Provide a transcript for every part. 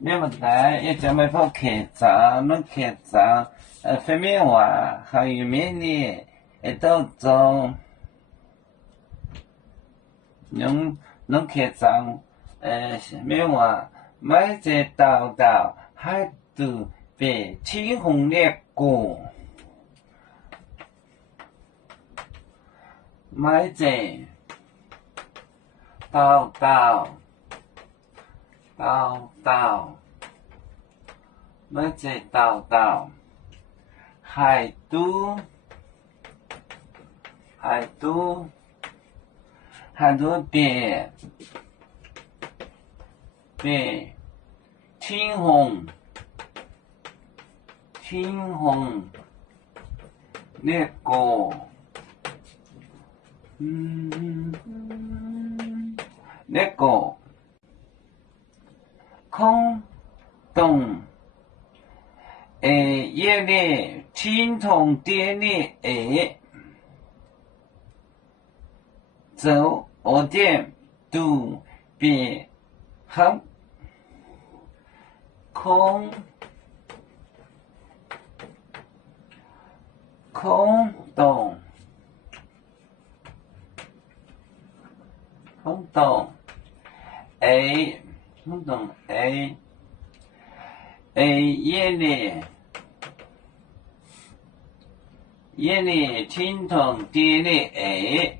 没问题，要讲办法开张，侬开张，方便话还有明年一到中，侬开张，面话买只豆豆，还都被青红烈过，买只豆豆。买只豆豆，海都变青红烈过，烈过。空洞夜里青铜电力走我店都变黑空洞夜里青铜电力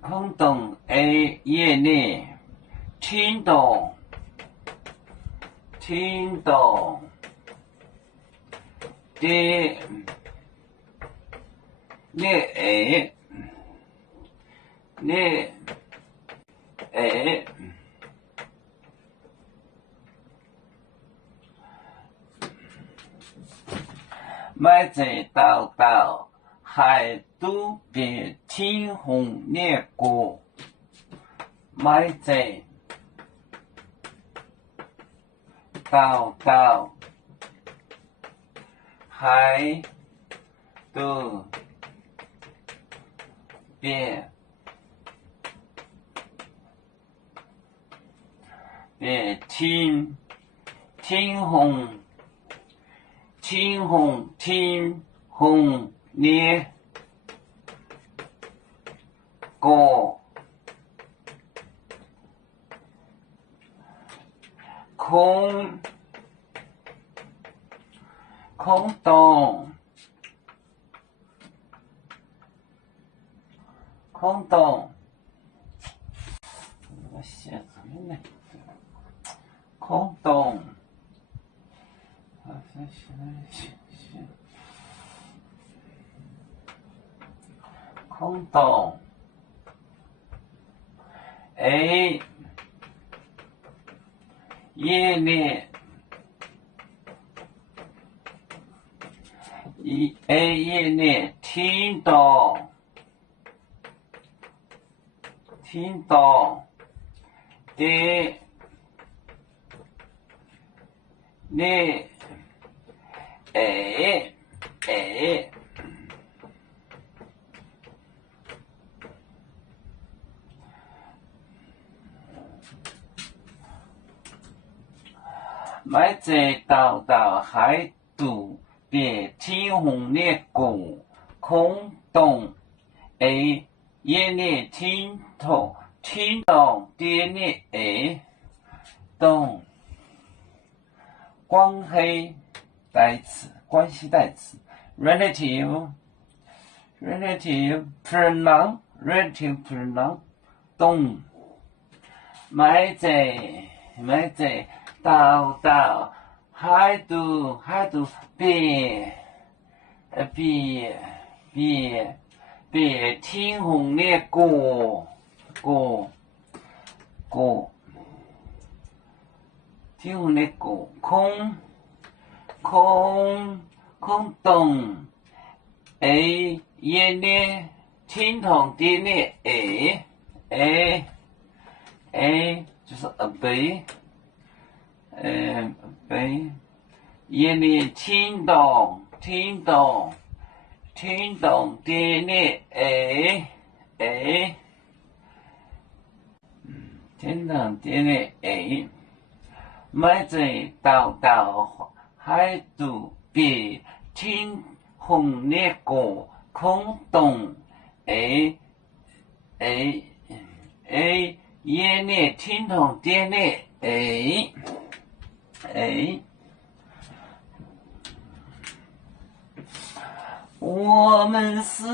空洞夜里青铜电力买只豆豆，还都变青红烈过，买只豆豆，还都变青红烈过，空洞我写什么呢？空洞空洞夜里听到的你买只豆豆还都变青红烈过，空洞夜里听到的你懂关系代词relative pronoun 懂买只豆豆还都变青红烈过青红烈过空洞夜里青铜电力就是杯夜里听懂电力天堂地内麦子道道海渡别，天红烈过空洞夜内天堂地内我们是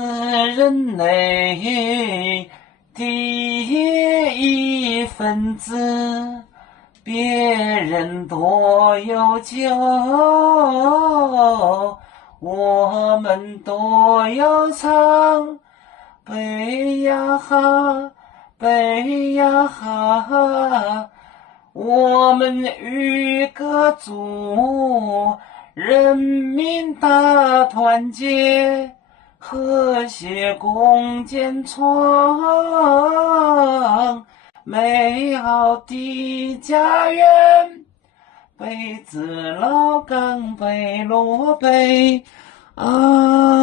人类第一分子，别人多有酒，我们多有唱。北呀哈，北呀哈，我们与歌族，人民大团结，和谐共建创美好的家园。北子老岗北锣北啊。